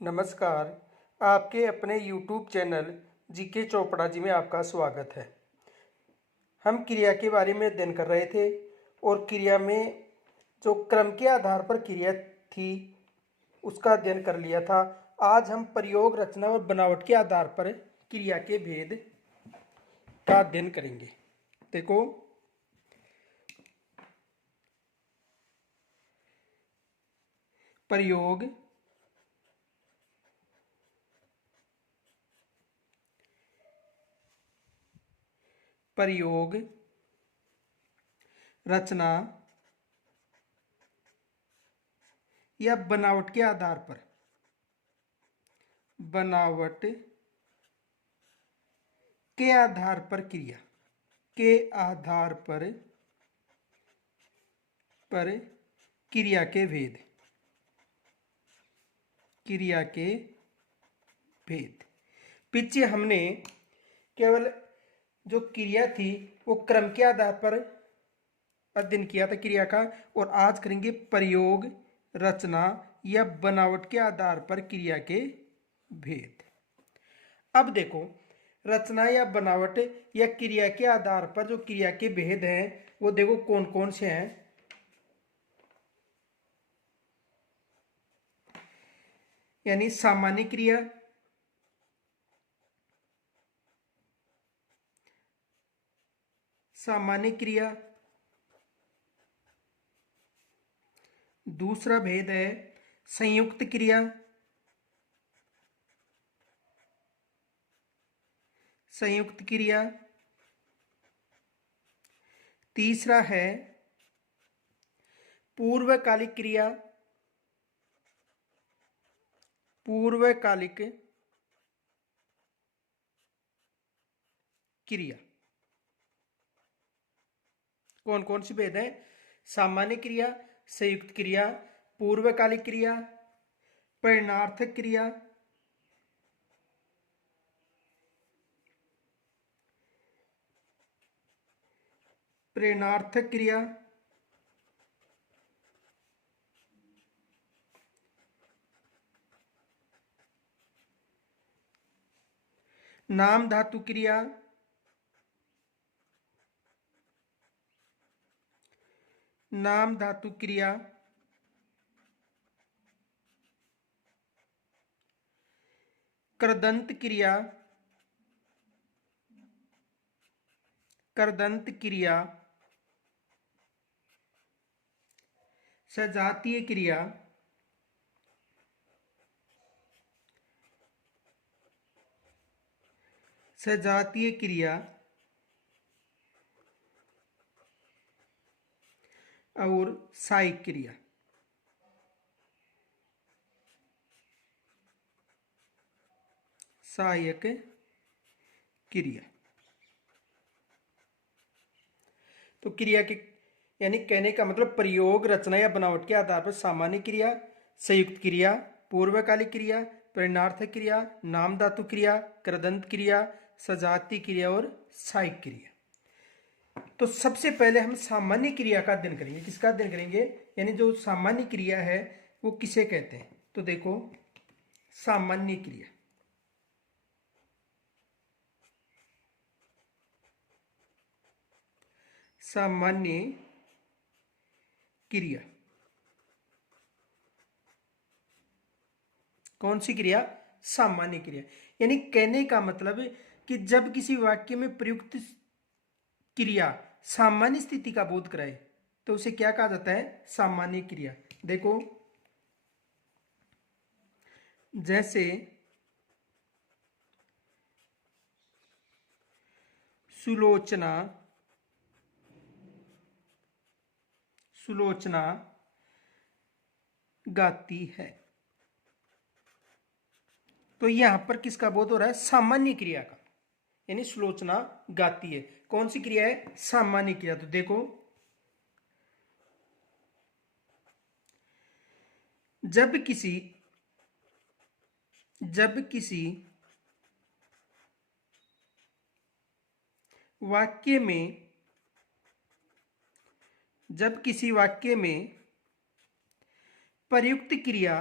नमस्कार। आपके अपने YouTube channel GK Chopra ji में आपका स्वागत है। हम क्रिया के बारे में अध्ययन कर रहे थे और क्रिया में जो क्रम के आधार पर क्रिया थी उसका अध्ययन कर लिया था। आज हम प्रयोग, रचना और बनावट के आधार पर क्रिया के भेद का अध्ययन करेंगे। देखो, प्रयोग, प्रयोग, रचना या बनावट के आधार पर, बनावट के आधार पर क्रिया के आधार पर क्रिया के भेद, क्रिया के भेद। पीछे हमने केवल जो क्रिया थी वो क्रम के आधार पर अध्ययन किया था क्रिया का, और आज करेंगे प्रयोग, रचना या बनावट के आधार पर क्रिया के भेद। अब देखो, रचना या बनावट या क्रिया के आधार पर जो क्रिया के भेद हैं वो देखो कौन कौन से हैं। यानी सामान्य क्रिया, सामान्य क्रिया। दूसरा भेद है संयुक्त क्रिया, संयुक्त क्रिया। तीसरा है पूर्वकालिक क्रिया, पूर्वकालिक क्रिया। कौन कौन सी भेद है? सामान्य क्रिया, संयुक्त क्रिया, पूर्वकालिक क्रिया, परिणार्थक क्रिया, प्रेरणार्थक क्रिया, नाम धातु क्रिया, नाम धातु क्रिया, कृदंत क्रिया, कृदंत क्रिया, सजातीय क्रिया, सजातीय क्रिया और सहायक क्रिया। सहायक क्रिया। तो क्रिया के यानी कहने का मतलब प्रयोग, रचना या बनावट के आधार पर सामान्य क्रिया, संयुक्त क्रिया, पूर्वकालिक क्रिया, परिणार्थक क्रिया, नाम धातु क्रिया, कृदंत क्रिया, सजातीय क्रिया और सहायक क्रिया। तो सबसे पहले हम सामान्य क्रिया का अध्ययन करेंगे। किसका अध्ययन करेंगे? यानी जो सामान्य क्रिया है वो किसे कहते हैं? तो देखो, सामान्य क्रिया, सामान्य क्रिया कौन सी क्रिया? सामान्य क्रिया। यानी कहने का मतलब कि जब किसी वाक्य में प्रयुक्त क्रिया सामान्य स्थिति का बोध कराए तो उसे क्या कहा जाता है? सामान्य क्रिया। देखो, जैसे सुलोचना, सुलोचना गाती है, तो यहां पर किसका बोध हो रहा है? सामान्य क्रिया का। यानी सुलोचना गाती है, कौन सी क्रिया है? सामान्य क्रिया। तो देखो, जब किसी वाक्य में, जब किसी वाक्य में प्रयुक्त क्रिया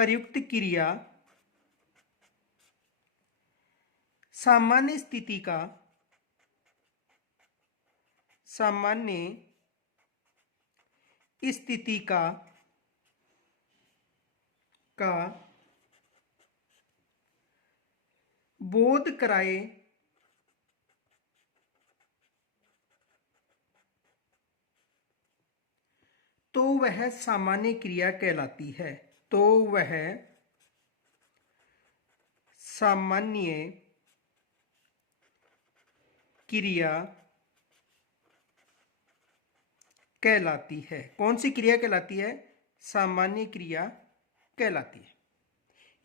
प्रयुक्त क्रिया सामान्य स्थिति का का बोध कराए तो वह सामान्य क्रिया कहलाती है। तो वह सामान्य क्रिया कहलाती है। कौन सी क्रिया कहलाती है? सामान्य क्रिया कहलाती है।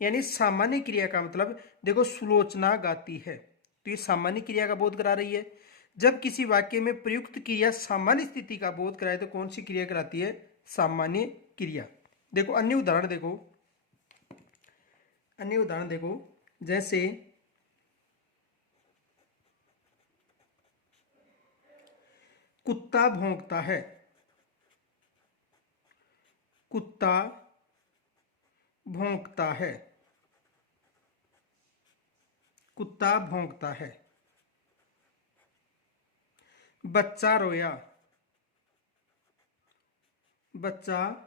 यानी सामान्य क्रिया का मतलब देखो, सुलोचना गाती है, तो ये सामान्य क्रिया का बोध करा रही है। जब किसी वाक्य में प्रयुक्त क्रिया सामान्य स्थिति का बोध कराए तो कौन सी क्रिया कहलाती है? सामान्य क्रिया। देखो अन्य उदाहरण देखो, जैसे कुत्ता भौंकता है। कुत्ता भौंकता है। कुत्ता भौंकता है। बच्चा रोया। बच्चा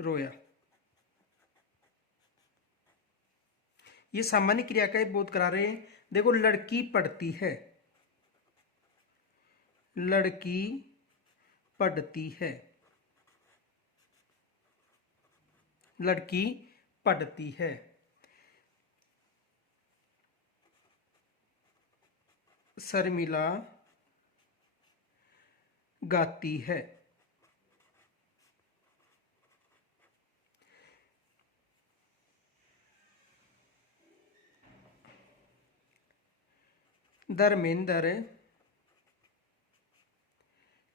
रोया। ये सामान्य क्रिया का बोध करा रहे हैं। देखो, लड़की पढ़ती है। लड़की पढ़ती है। लड़की पढ़ती है। शर्मिला गाती है। धर्मेंद्र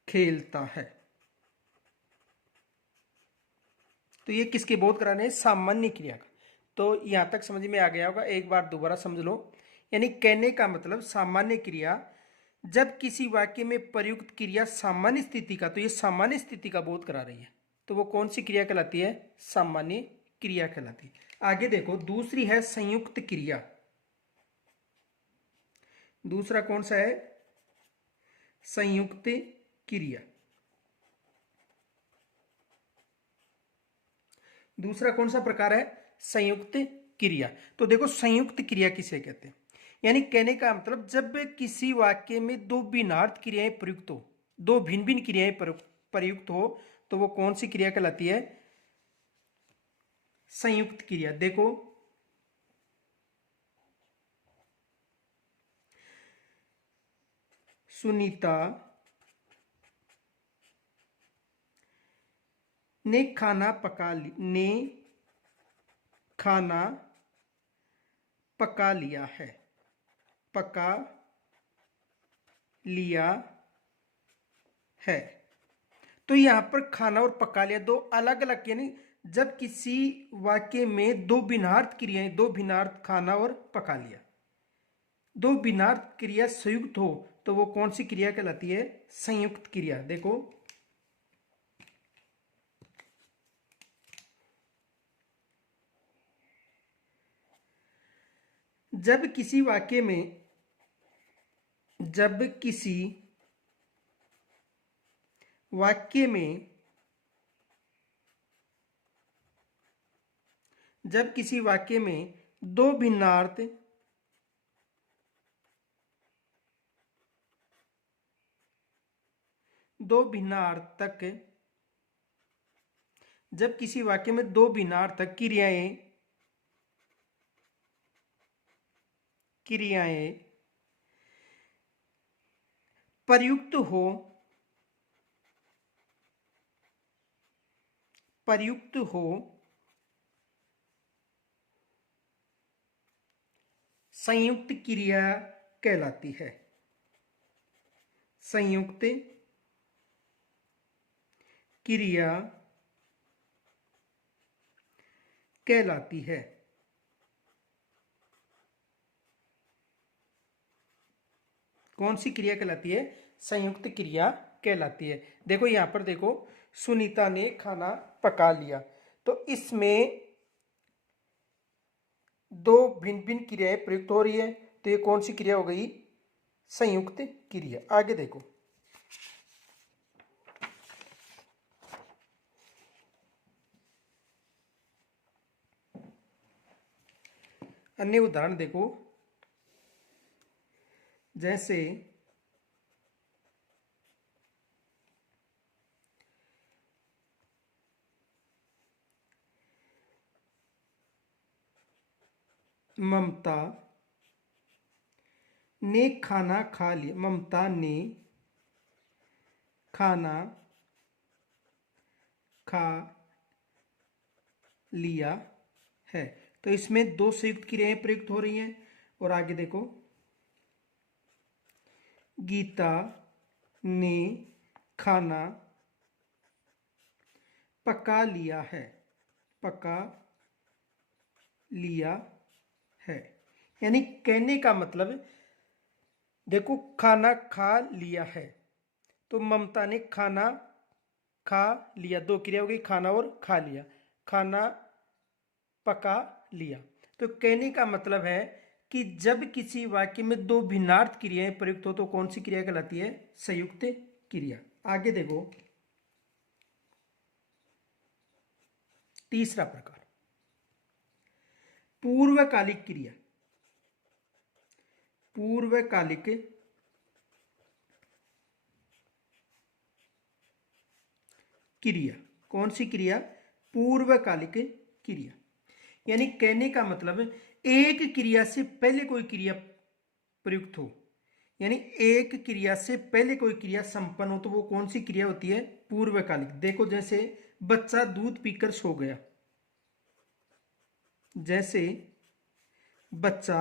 खेलता है। तो ये किसके बोध कराने हैं? सामान्य क्रिया का। तो यहां तक समझ में आ गया होगा, एक बार दोबारा समझ लो। यानी कहने का मतलब सामान्य क्रिया, जब किसी वाक्य में प्रयुक्त क्रिया सामान्य स्थिति का, तो ये सामान्य स्थिति का बोध करा रही है, तो वो कौन सी क्रिया कहलाती है? सामान्य क्रिया कहलाती है। आगे देखो, दूसरी है संयुक्त क्रिया। दूसरा कौन सा है? संयुक्त क्रिया। दूसरा कौन सा प्रकार है? संयुक्त क्रिया। तो देखो, संयुक्त क्रिया किसे कहते हैं? यानी कहने का मतलब जब किसी वाक्य में दो भिन्नार्थ क्रियाएं प्रयुक्त हो, दो भिन्न भिन्न क्रियाएं प्रयुक्त हो, तो वो कौन सी क्रिया कहलाती है? संयुक्त क्रिया। देखो, सुनीता ने खाना पका लिया है। पका लिया है। तो यहां पर खाना और पका लिया दो अलग अलग, यानी जब किसी वाक्य में दो भिन्नार्थ क्रियाएं, दो भिन्नार्थ खाना और पका लिया, दो भिन्नार्थ क्रिया संयुक्त हो, तो वो कौन सी क्रिया कहलाती है? संयुक्त क्रिया। देखो, जब किसी वाक्य में जब किसी वाक्य में दो भिन्नार्थ जब किसी वाक्य में दो भिन्नार्थक क्रियाएं प्रयुक्त हो संयुक्त क्रिया कहलाती है। संयुक्त क्रिया कहलाती है। कौन सी क्रिया कहलाती है? संयुक्त क्रिया कहलाती है। देखो यहां पर देखो, सुनीता ने खाना पका लिया, तो इसमें दो भिन्न भिन्न क्रियाएं प्रयुक्त हो रही है, तो ये कौन सी क्रिया हो गई? संयुक्त क्रिया। आगे देखो, अन्य उदाहरण देखो, जैसे ममता ने खाना खा लिया। ममता ने खाना खा लिया है। तो इसमें दो संयुक्त क्रियाएं प्रयुक्त हो रही हैं। और आगे देखो, गीता ने खाना पका लिया है। पका लिया है, यानी कहने का मतलब, देखो खाना खा लिया है, तो ममता ने खाना खा लिया, दो क्रिया हो गई, खाना और खा लिया। खाना पका लिया, तो कहने का मतलब है कि जब किसी वाक्य में दो भिन्नार्थ क्रियाएं प्रयुक्त हो तो कौन सी क्रिया कहलाती है? संयुक्त क्रिया। आगे देखो, तीसरा प्रकार, पूर्वकालिक क्रिया। पूर्वकालिक क्रिया, कौन सी क्रिया? पूर्वकालिक क्रिया, यानी कहने का मतलब एक क्रिया से पहले कोई क्रिया प्रयुक्त हो, यानी एक क्रिया से पहले कोई क्रिया संपन्न हो, तो वो कौन सी क्रिया होती है? पूर्वकालिक। देखो, जैसे बच्चा दूध पीकर सो गया। जैसे बच्चा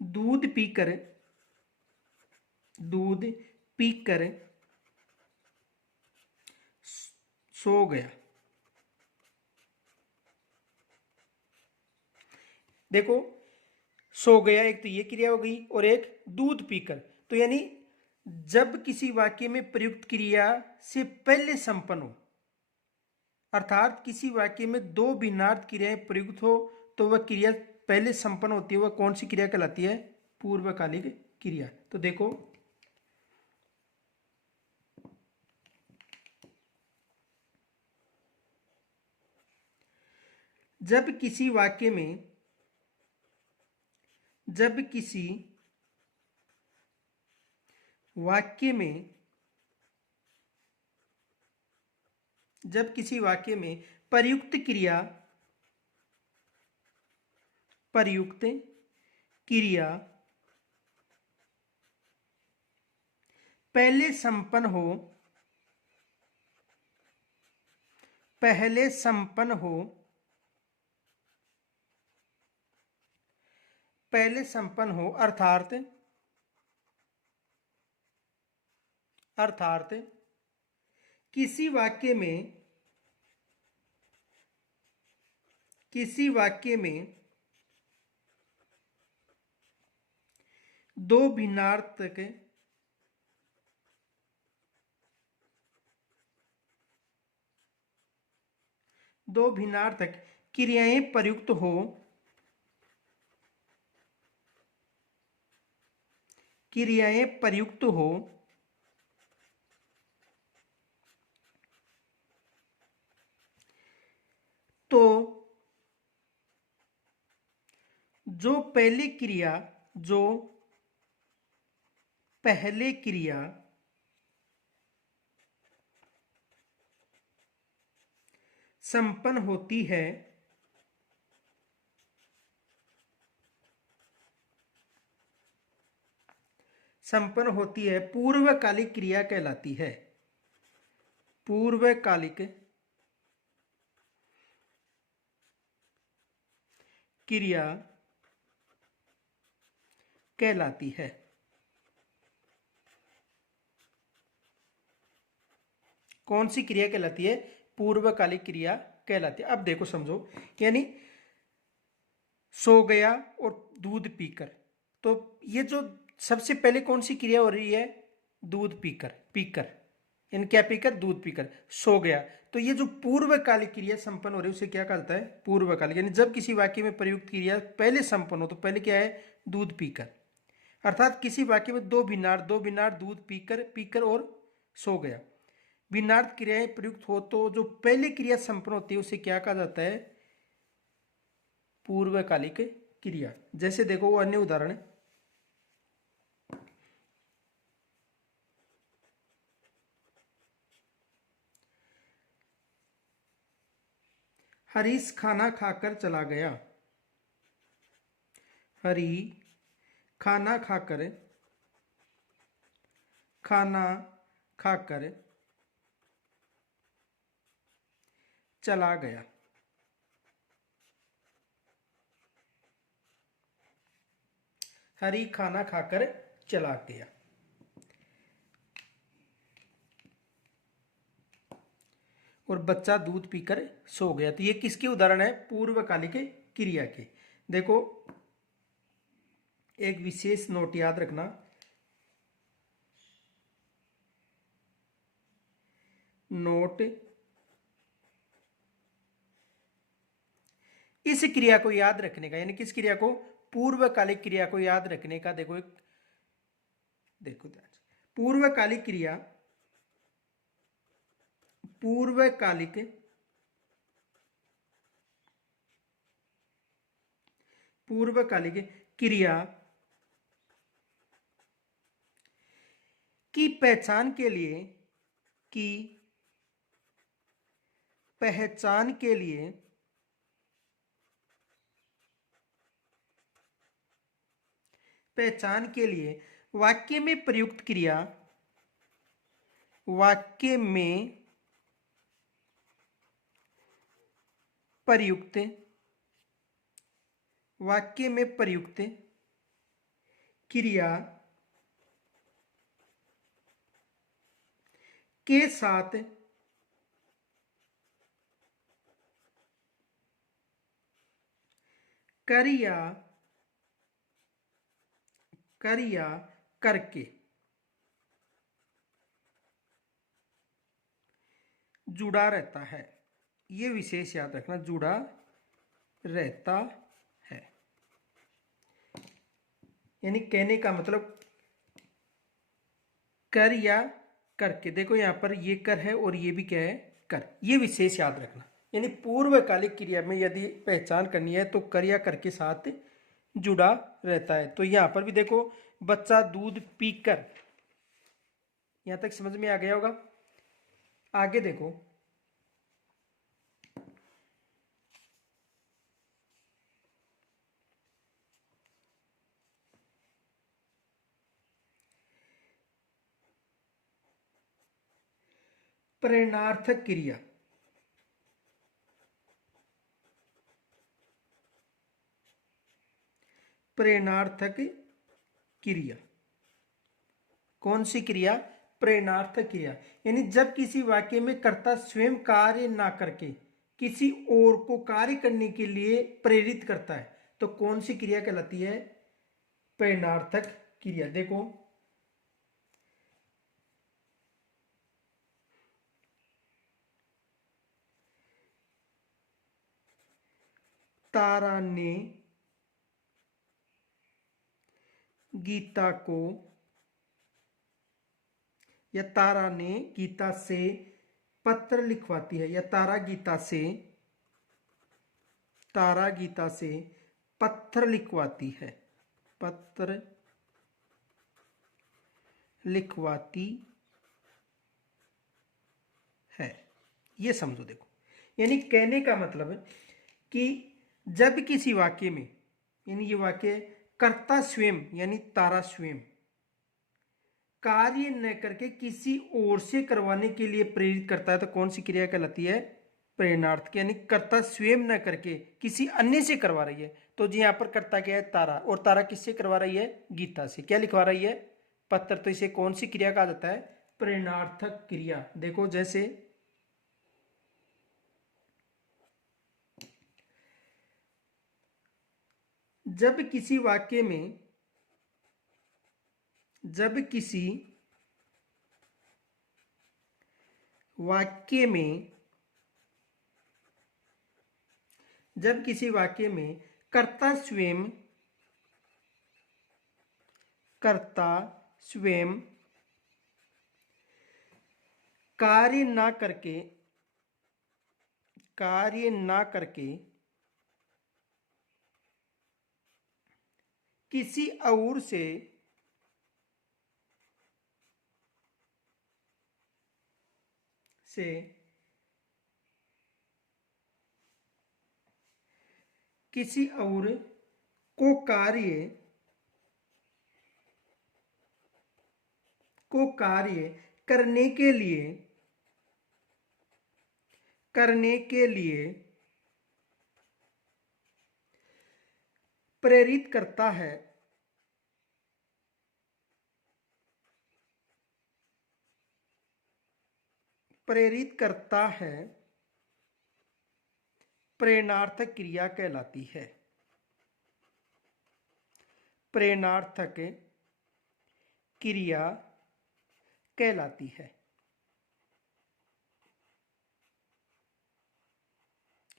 दूध पीकर सो गया। देखो, सो गया एक तो ये क्रिया हो गई, और एक दूध पीकर, तो यानी जब किसी वाक्य में प्रयुक्त क्रिया से पहले संपन्न हो, अर्थात किसी वाक्य में दो भिन्नार्थ क्रियाएं प्रयुक्त हो, तो वह क्रिया पहले संपन्न होती है, वह कौन सी क्रिया कहलाती है? पूर्वकालिक क्रिया। तो देखो, जब किसी वाक्य में जब किसी वाक्य में प्रयुक्त क्रिया पहले संपन्न हो अर्थात किसी वाक्य में दो भिन्नार्थक क्रियाएं प्रयुक्त हो, तो जो पहले क्रिया संपन्न होती है, पूर्वकालिक क्रिया कहलाती है। पूर्वकालिक क्रिया कहलाती है। कौन सी क्रिया कहलाती है? पूर्वकालिक क्रिया कहलाती है। अब देखो, समझो, यानी सो गया और दूध पीकर, तो ये जो सबसे पहले कौन सी क्रिया हो रही है? दूध पीकर। यानी क्या पीकर, दूध पीकर सो गया। तो ये जो पूर्वकालिक क्रिया संपन्न हो रही है उसे क्या कहता है, पूर्वकालिक। यानी जब किसी वाक्य में प्रयुक्त क्रिया पहले संपन्न हो, तो पहले क्या है, दूध पीकर। अर्थात किसी वाक्य में दो भिन्नार्थ दूध पीकर, पीकर और सो गया, भिन्नार्थ क्रियाएं प्रयुक्त हो तो जो पहले क्रिया संपन्न होती है उसे क्या कहा जाता है, पूर्वकालिक क्रिया। जैसे देखो वो अन्य उदाहरण, हरीश खाना खाकर चला गया। हरी खाना खाकर चला गया। हरी खाना खाकर चला गया। और बच्चा दूध पीकर सो गया। तो ये किसके उदाहरण है, पूर्वकालिक क्रिया के। देखो एक विशेष नोट याद रखना, नोट इस क्रिया को याद रखने का, यानी किस क्रिया को, पूर्वकालिक क्रिया को याद रखने का। देखो एक, देखो पूर्वकालिक क्रिया, पूर्वकालिक क्रिया की पहचान के लिए, की पहचान के लिए वाक्य में प्रयुक्त क्रिया, वाक्य में प्रयुक्त क्रिया के साथ क्रिया करके जुड़ा रहता है। ये विशेष याद रखना, जुड़ा रहता है। यानी कहने का मतलब कर या करके। देखो यहां पर ये कर है और ये भी क्या है, कर। ये विशेष याद रखना। यानी पूर्वकालिक क्रिया में यदि पहचान करनी है तो कर या कर के साथ जुड़ा रहता है। तो यहां पर भी देखो बच्चा दूध पीकर, यहां तक समझ में आ गया होगा। आगे देखो, प्रेरणार्थक क्रिया। प्रेरणार्थक क्रिया कौन सी क्रिया, प्रेरणार्थक क्रिया। यानी जब किसी वाक्य में कर्ता स्वयं कार्य ना करके किसी और को कार्य करने के लिए प्रेरित करता है तो कौन सी क्रिया कहलाती है, प्रेरणार्थक क्रिया। देखो तारा ने गीता को, या तारा ने गीता से पत्र लिखवाती है, या तारा गीता से पत्र लिखवाती है, पत्र लिखवाती है। ये समझो। देखो यानी कहने का मतलब है कि जब किसी वाक्य में, यानी ये वाक्य कर्ता स्वयं यानी तारा स्वयं कार्य न करके किसी और से करवाने के लिए प्रेरित करता है तो कौन सी क्रिया कहलाती है, प्रेरणार्थ। यानी कर्ता स्वयं न करके किसी अन्य से करवा रही है। तो जी यहां पर कर्ता क्या है, तारा। और तारा किससे करवा रही है, गीता से। क्या लिखवा रही है, पत्र। तो इसे कौन सी क्रिया कहा जाता है, प्रेरणार्थक क्रिया। देखो जैसे जब किसी वाक्य में, जब किसी वाक्य में, जब किसी वाक्य में कर्ता स्वयं कार्य ना करके किसी और से किसी और को कार्य करने के लिए प्रेरित करता है, प्रेरणार्थक क्रिया कहलाती है। प्रेरणार्थक क्रिया कहलाती है।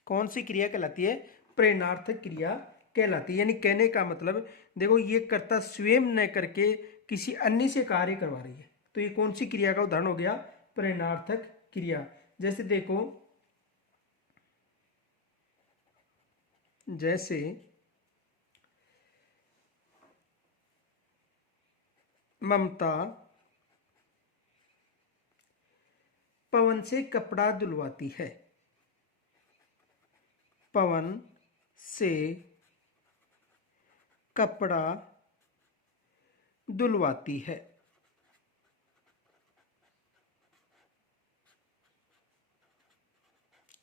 कौन सी क्रिया कहलाती है? प्रेरणार्थक क्रिया कहलाती है। यानी कहने का मतलब, देखो ये कर्ता स्वयं न करके किसी अन्य से कार्य करवा रही है, तो ये कौन सी क्रिया का उदाहरण हो गया? प्रेरणार्थक क्रिया। जैसे देखो, जैसे ममता पवन से कपड़ा धुलवाती है। पवन से कपड़ा धुलवाती है।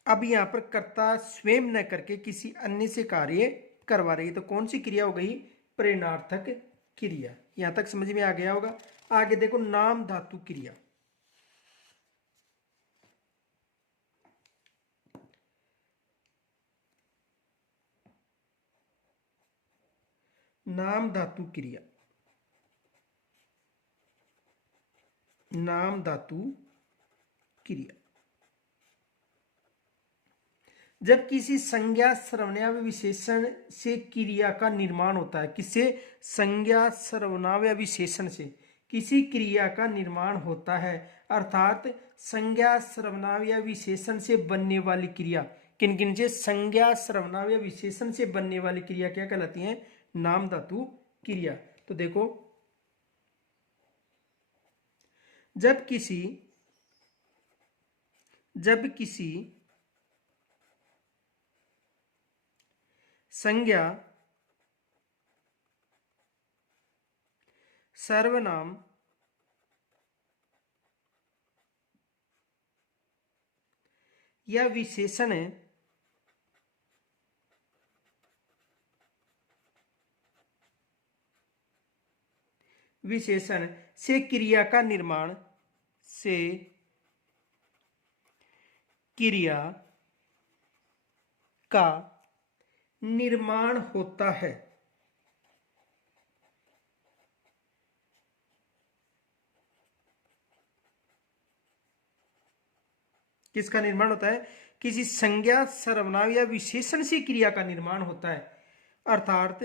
अब यहां पर कर्ता स्वयं न करके किसी अन्य से कार्य करवा रही है, तो कौन सी क्रिया हो गई? प्रेरणार्थक क्रिया। यहां तक समझ में आ गया होगा। आगे देखो, नाम धातु क्रिया। नाम धातु क्रिया। नाम धातु क्रिया जब किसी संज्ञा सर्वनाम विशेषण से क्रिया का निर्माण होता है। किससे? संज्ञा सर्वनाम विशेषण से किसी क्रिया का निर्माण होता है, अर्थात संज्ञा सर्वनाम या विशेषण से बनने वाली क्रिया। किन किन से? संज्ञा सर्वनाम या विशेषण से बनने वाली क्रिया क्या कहलाती है? नाम धातु क्रिया। तो देखो, जब किसी संज्ञा सर्वनाम या विशेषण से क्रिया का निर्माण होता है। किसका निर्माण होता है? किसी संज्ञा सर्वनाम या विशेषण से क्रिया का निर्माण होता है, अर्थात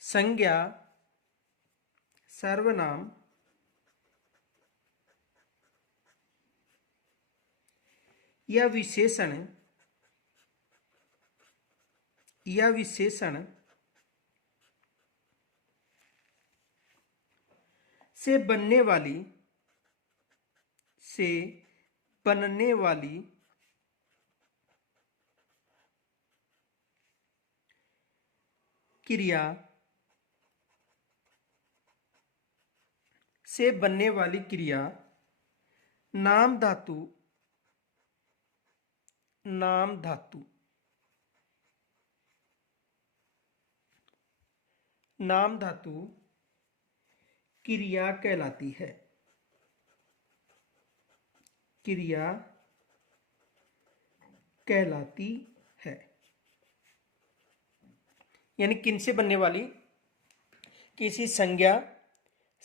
संज्ञा सर्वनाम या विशेषण से बनने वाली क्रिया नाम धातु क्रिया कहलाती है। क्रिया कहलाती है। यानी किनसे बनने वाली? किसी संज्ञा,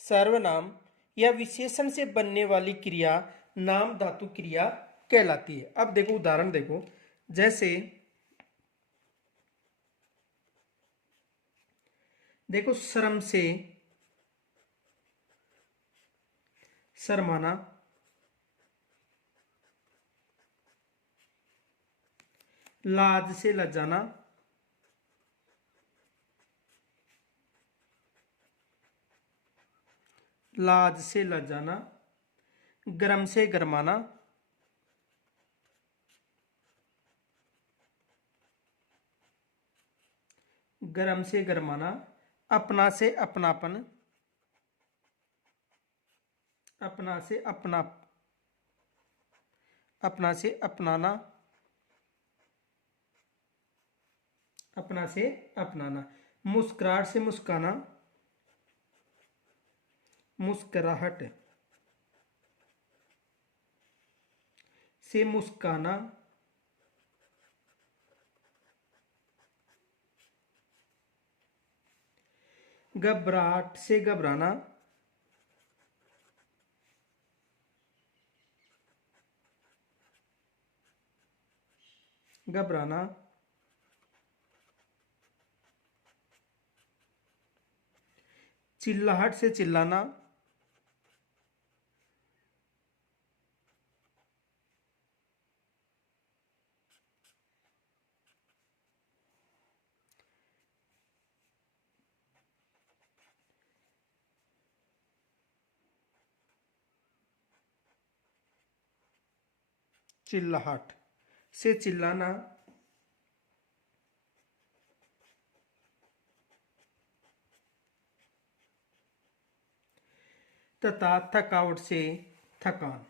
सर्वनाम या विशेषण से बनने वाली क्रिया नाम धातु क्रिया कहलाती है। अब देखो उदाहरण देखो, जैसे देखो शर्म से शर्माना, लाज से लजाना, लाज से लजाना, गरम से गरमाना, गरम से गरमाना, अपना से अपनापन, अपना से अपना, अपना से अपनाना, अपना से अपनाना, मुस्कुराहट से मुस्काना, मुस्कुराहट से मुस्काना, घबराहट से घबराना, घबराना, चिल्लाहट से चिल्लाना, चिल्लाहट से चिल्लाना, तथा थकावट से थकान,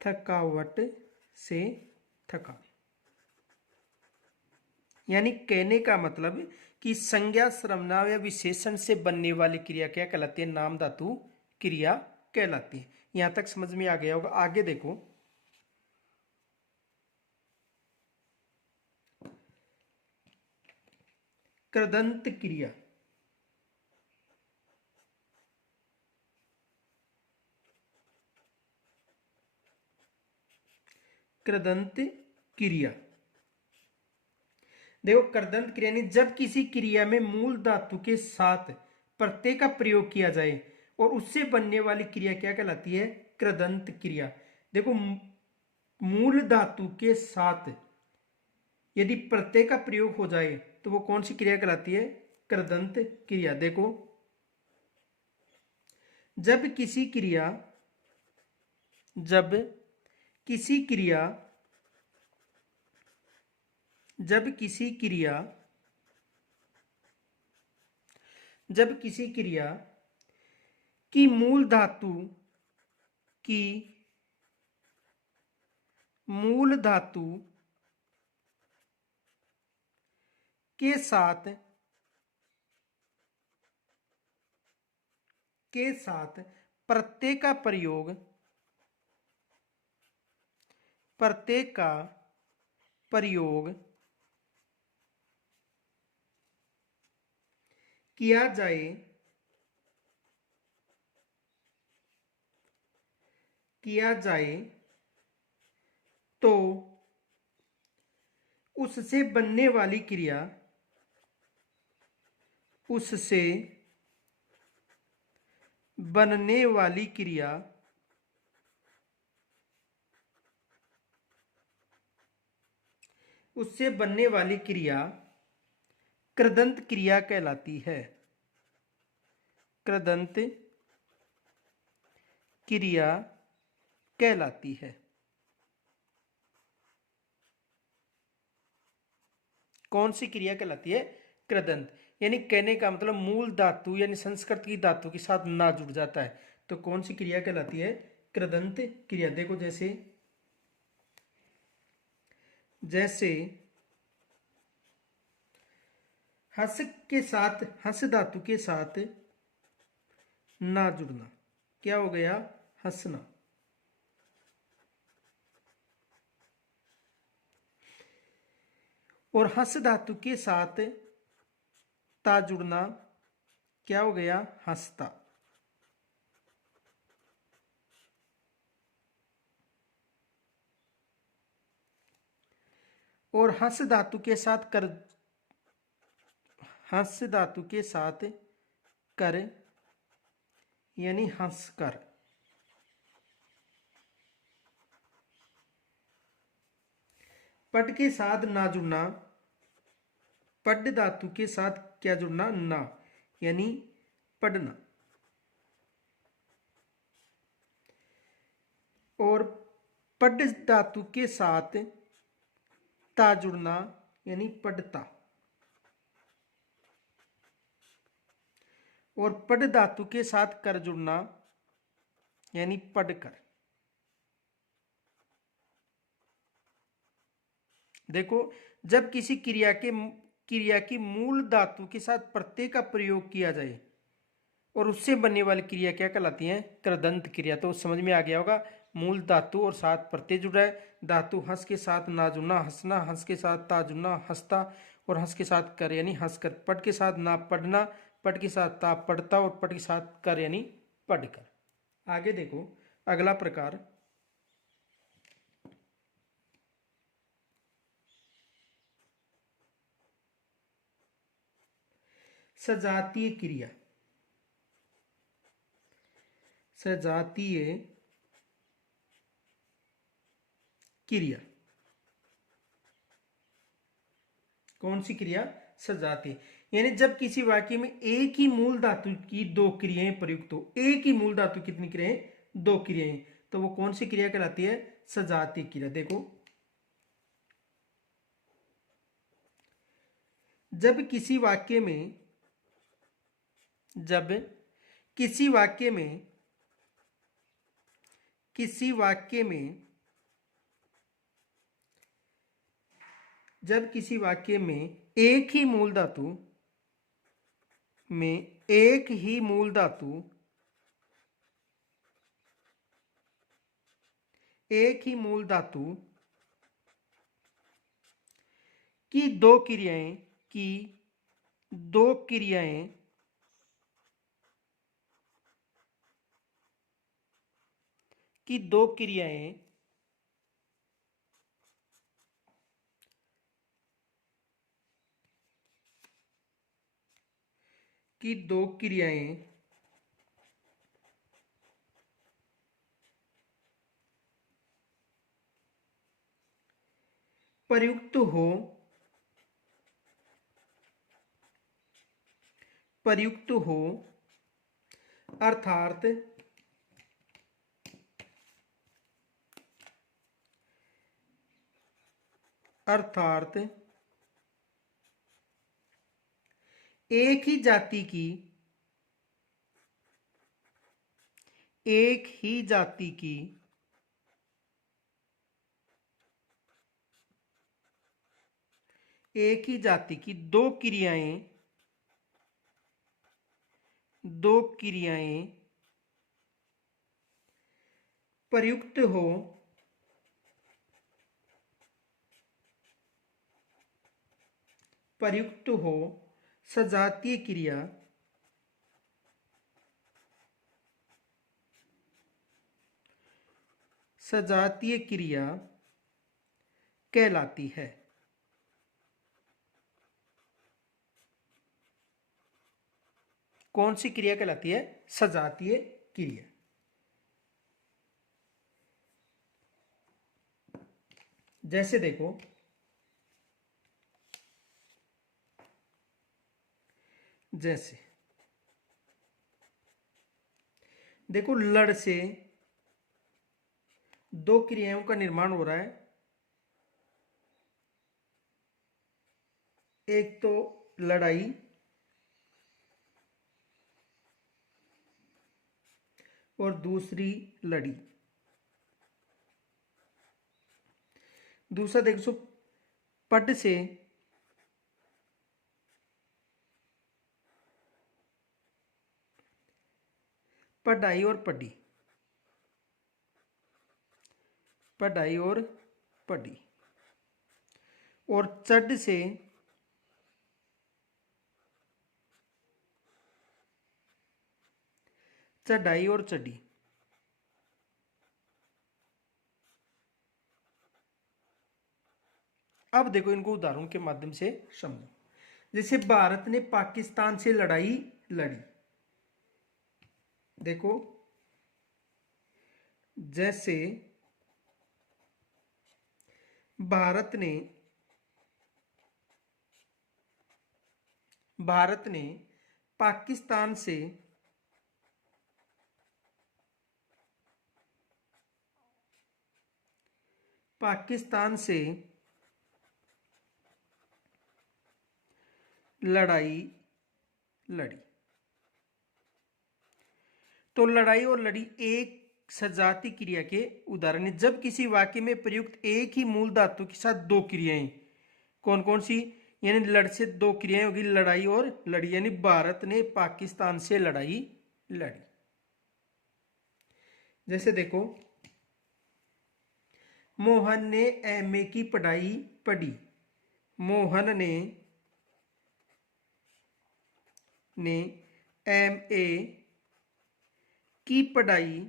थकावट से थकान। यानी कहने का मतलब कि संज्ञा, सर्वनाम या विशेषण से बनने वाली क्रिया क्या कहलाती है? नाम धातु क्रिया कहलाती है। यहां तक समझ में आ गया होगा। आगे देखो, कृदंत क्रिया। कृदंत क्रिया, देखो कृदंत क्रिया यानी जब किसी क्रिया में मूल धातु के साथ प्रत्यय का प्रयोग किया जाए और उससे बनने वाली क्रिया क्या कहलाती है? कृदंत क्रिया। देखो मूल धातु के साथ यदि प्रत्यय का प्रयोग हो जाए तो वो कौन सी क्रिया कहलाती है? कृदंत क्रिया। देखो जब किसी क्रिया, जब किसी क्रिया, जब किसी क्रिया, जब किसी क्रिया की मूल धातु की, मूल धातु के साथ, के साथ प्रत्यय का प्रयोग, प्रत्यय का प्रयोग किया जाए, किया जाए तो उससे बनने वाली क्रिया, उससे बनने वाली क्रिया उससे बनने वाली क्रिया कृदंत क्रिया कहलाती है। कृदंत क्रिया कहलाती है। कौन सी क्रिया कहलाती है? कृदंत। यानी कहने का मतलब मूल धातु यानी संस्कृत की धातु के साथ ना जुड़ जाता है तो कौन सी क्रिया कहलाती है? कृदंत क्रिया। देखो जैसे, जैसे हस के साथ, हस धातु के साथ ना जुड़ना, क्या हो गया? हंसना। और हस धातु के साथ ता जुड़ना, क्या हो गया? हंसता। और हंस धातु के साथ कर, हंस धातु के साथ कर यानी हंस कर। पट के साथ ना जुड़ना, पड धातु के साथ क्या जुड़ना? ना, यानी पढ़ना। और पड धातु के साथ ता जुड़ना, यानी पढ़ता। और पड धातु के साथ कर जुड़ना, यानी पढ़कर। देखो, जब किसी क्रिया की मूल धातु के साथ प्रत्यय का प्रयोग किया जाए और उससे बनने वाली क्रिया क्या कहलाती है? कृदंत क्रिया। तो समझ में आ गया होगा, मूल धातु और साथ प्रत्यय जुड़ा है। धातु हंस के साथ ना जुड़ना, हंसना। हंस के साथ ता जुड़ना, हंसता। और हंस के साथ कर यानी हंसकर। पट के साथ ना पढ़ना, पट के साथ ता पढ़ता। और पट के साथ कर यानी पढ़कर। आगे देखो अगला प्रकार, सजातीय क्रिया। सजातीय क्रिया कौन सी क्रिया? सजातीय। यानी जब किसी वाक्य में एक ही मूल धातु की दो क्रियाएं प्रयुक्त हो। एक ही मूल धातु कितनी क्रियाएं? दो क्रियाएं। तो वो कौन सी क्रिया कहलाती है? सजातीय क्रिया। देखो, जब किसी वाक्य में, जब किसी वाक्य में, किसी वाक्य में, जब किसी वाक्य में एक ही मूल धातु में, एक ही मूल धातु, एक ही मूल धातु की दो क्रियाएं, की दो क्रियाएं, की दो क्रियाएं की दो क्रियाएं प्रयुक्त हो, प्रयुक्त हो, अर्थात अर्थात एक ही जाति की, एक ही जाति की एक ही जाति की दो क्रियाएं, दो क्रियाएं प्रयुक्त हो, प्रयुक्त हो, सजातीय क्रिया, सजातीय क्रिया कहलाती है। कौन सी क्रिया कहलाती है? सजातीय क्रिया। जैसे देखो, जैसे देखो, लड़ से दो क्रियाओं का निर्माण हो रहा है। एक तो लड़ाई, और दूसरी लड़ी। दूसरा देखो, पट से पढ़ाई और पढ़ी, पढ़ाई और पढ़ी। और चढ़ से चढ़ाई और चढ़ी। अब देखो इनको उदाहरण के माध्यम से समझो। जैसे भारत ने पाकिस्तान से लड़ाई लड़ी, देखो जैसे भारत ने पाकिस्तान से लड़ाई लड़ी। तो लड़ाई और लड़ी एक सजाती क्रिया के उदाहरण है। जब किसी वाक्य में प्रयुक्त एक ही मूल धातु के साथ दो क्रियाएं, कौन कौन सी, यानी लड़ से दो क्रियाएं होगी, लड़ाई और लड़ी, यानी भारत ने पाकिस्तान से लड़ाई लड़ी। जैसे देखो मोहन ने एमए की पढ़ाई पढ़ी, मोहन ने एमए की पढ़ाई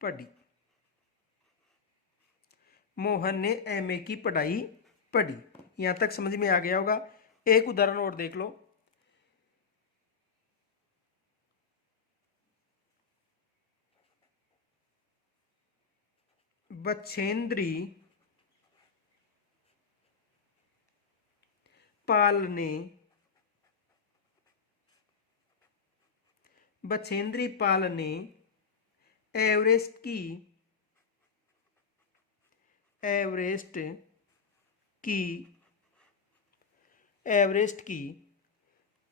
पढ़ी, मोहन ने एमए की पढ़ाई पढ़ी। यहां तक समझ में आ गया होगा। एक उदाहरण और देख लो। बछेंद्री पाल ने एवरेस्ट की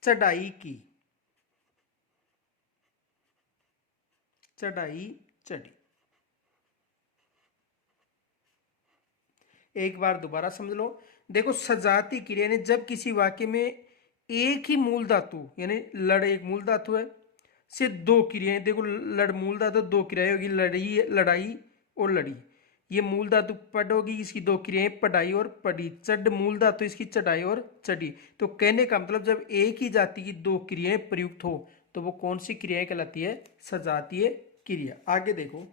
चढ़ाई चढ़ी। एक बार दोबारा समझ लो। देखो सजाती क्रिया ने जब किसी वाक्य में एक ही मूल धातु, यानी लड़ एक मूल धातु है, से दो क्रियाएं, देखो लड़ मूल धातु दो क्रियाएं होगी, लड़ाई और लड़ी। ये मूल धातु पढ़ होगी, इसकी दो क्रियाएं पढ़ाई और पढ़ी। चढ़ मूल धातु इसकी चढ़ाई और चढ़ी। तो कहने का मतलब जब एक ही जाति की दो क्रियाएं प्रयुक्त हो तो वो कौन सी क्रियाएं कहलाती है, सजातीय क्रिया। आगे देखो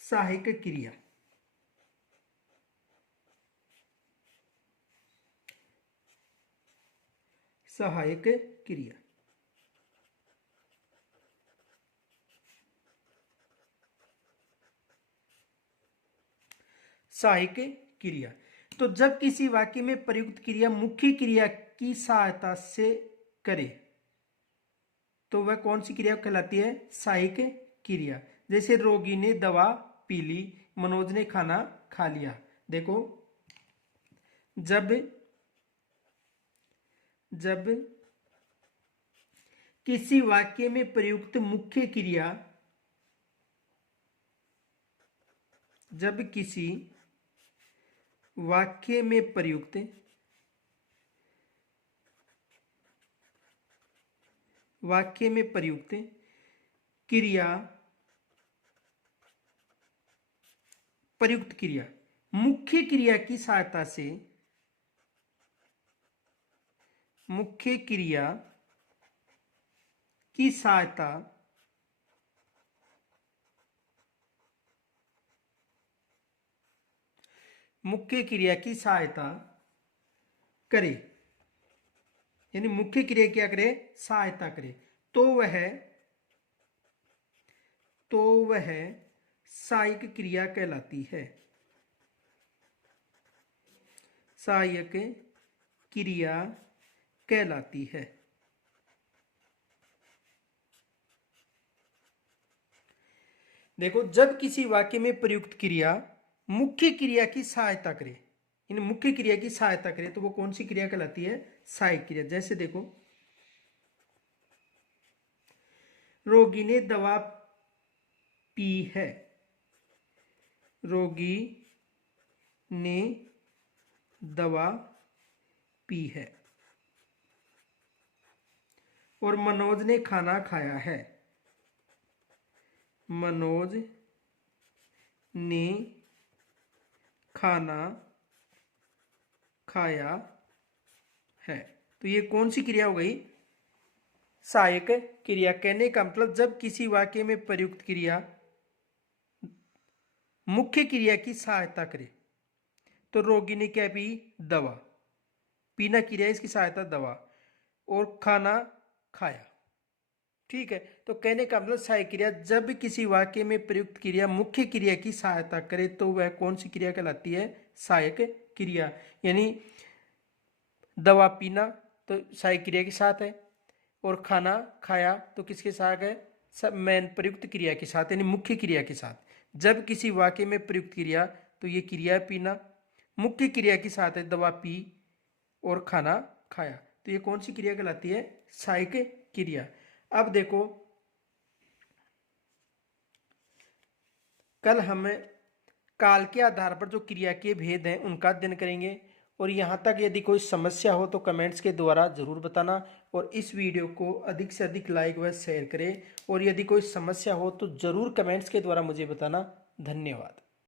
सहायक क्रिया। सहायक क्रिया सहायक क्रिया। तो जब किसी वाक्य में प्रयुक्त क्रिया मुख्य क्रिया की सहायता से करे तो वह कौन सी क्रिया कहलाती है, सहायक क्रिया। जैसे रोगी ने दवा पी ली, मनोज ने खाना खा लिया। देखो जब किसी वाक्य में प्रयुक्त मुख्य क्रिया, जब किसी वाक्य में प्रयुक्त क्रिया मुख्य क्रिया की सहायता से मुख्य क्रिया की सहायता करे, यानी मुख्य क्रिया क्या करे, सहायता करे, तो वह सहायक क्रिया कहलाती है। सहायक क्रिया कहलाती है। देखो जब किसी वाक्य में प्रयुक्त क्रिया मुख्य क्रिया की सहायता करे, इन मुख्य क्रिया की सहायता करे तो वो कौन सी क्रिया कहलाती है, सहायक क्रिया। जैसे देखो रोगी ने दवा पी है, रोगी ने दवा पी है। और मनोज ने खाना खाया है, मनोज ने खाना खाया है। तो ये कौन सी क्रिया हो गई? सहायक क्रिया। कहने का मतलब जब किसी वाक्य में प्रयुक्त क्रिया मुख्य क्रिया की सहायता करे, तो रोगी ने क्या पी? दवा। पीना क्रिया, इसकी सहायता दवा, और खाना खाया। ठीक है, तो कहने का मतलब सहायक क्रिया जब किसी वाक्य में प्रयुक्त क्रिया मुख्य क्रिया की सहायता करे तो वह कौन सी क्रिया कहलाती है? सहायक क्रिया। यानी दवा पीना तो सहायक क्रिया के साथ है, और खाना खाया तो किसके साथ है? सब मेन प्रयुक्त क्रिया के साथ, यानी मुख्य क्रिया के साथ। जब किसी वाक्य में प्रयुक्त क्रिया, तो ये क्रिया पीना, मुख्य क्रिया के साथ है दवा पी और खाना खाया, तो ये कौन सी क्रिया कहलाती है? सहायक क्रिया। अब देखो, कल हम काल के आधार पर जो क्रिया के भेद हैं उनका अध्ययन करेंगे। और यहाँ तक यदि कोई समस्या हो तो कमेंट्स के द्वारा जरूर बताना, और इस वीडियो को अधिक से अधिक लाइक व शेयर करें। और यदि कोई समस्या हो तो जरूर कमेंट्स के द्वारा मुझे बताना। धन्यवाद।